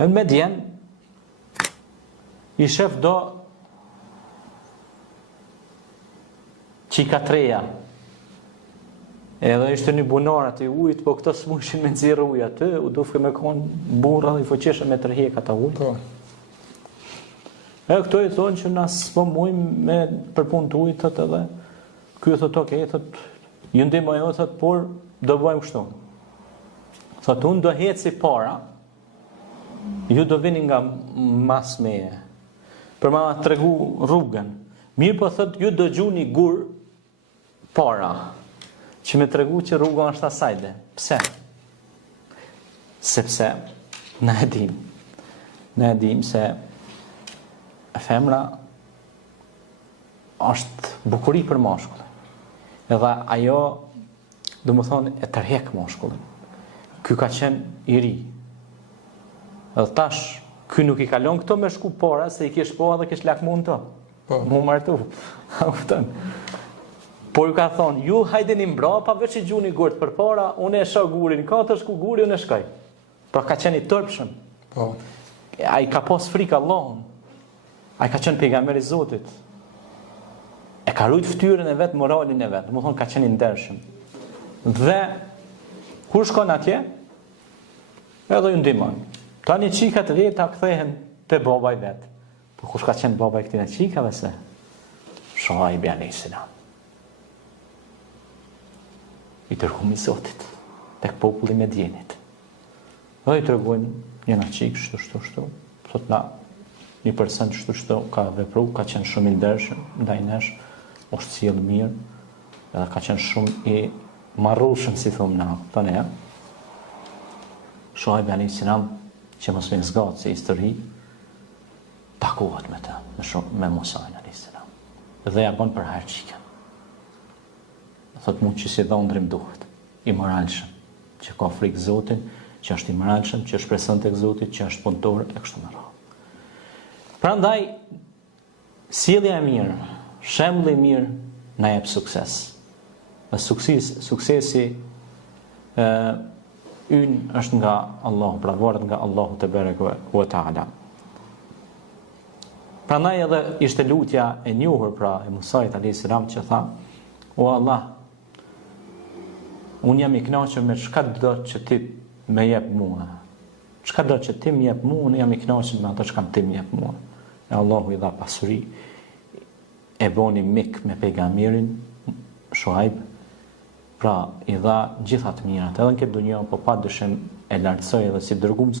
Edhe me djen, i shef do qika treja. Edhe ishte një bunar aty ujit, po këto s'mushin me nxirr ujë aty, u dufke me konë burra dhe i fuqeshe me tërhek ata ujë. E këto i thonë që na s'po mujmë me përpunë të ujit, thot edhe, ky thot, okej, thot, ju ndihmoj jo, thot, por do bëjmë kështu. Thot, unë do heci para, ju do vini nga mas meje, për ma tregu rrugën. Mirë po thot, ju do gjuni gur para, që me tregu që rruga është asajde. Pse? Sepse ne e dim se femra është bukuri për mashkullin. Edhe ajo, do më thonë, e tërhek mashkullin. Ky ka qenë i ri. Edhe tash, ky nuk i kalon këto me shku para, se i kish po edhe kish lakmun të. Mu martu. Por ju ka thonë, ju hajdeni mbrapa, veç i gjuni gurt për para, unë e shoh gurin, ka të shku guri, unë e shkoj. Pra ka qenë i tërpshëm. A i ka pas frikë Allahun. A i ka qenë pejgamberi Zotit. E ka rujt ftyrën e vetë, moralin e vetë. Më thonë, ka qenë i ndershëm. Dhe, kur shkon atje, edhe ju ndihmon. Tani qikat veta kthehen te baba i vetë. Po kush ka qenë baba i këtyre qikave se? Shuaibi alayhis salam. I tërgumi Zotit, tek populli Medjenit. Dhe i tërgojnë njëna qikë, shtu. Thot na, një person shtu ka vepru, ka qenë shumë i ndershëm, ndaj nesh, është sjellë mirë, edhe ka qenë shumë i marrushëm, si thumë na. Thone ja, Shuaibi alayhis salam, që mos me zgatë se histori, takohet me ta, me Musa alayhis salam. Dhe ja bën për herë qikën. Thot mu që si dhondrim duhet, i moralshëm, që ka frikë Zotin, që është i moralshëm, që është presion tek Zoti, që është punëtor e kështu me radhë. Prandaj, sjellja e mirë, shembulli i mirë na jep sukses. Dhe suksesi ynë është nga Allahu, pra varet nga Allahu te bareke ve taala. Prandaj edhe ishte lutja e njohur pra e Musait alayhis salam që tha: O Allah, unë jam i kënaqur me çka do që ti më jep mua. Çka do që ti më jep mua, unë jam i kënaqur me ato çka ti më jep mua. E Allahu i dha pasuri, e boni mik me pejgamberin Shuaib, pra i dha gjitha të mirat, edhe në këtë dunjë, po padyshim e lartësoi edhe si dërgues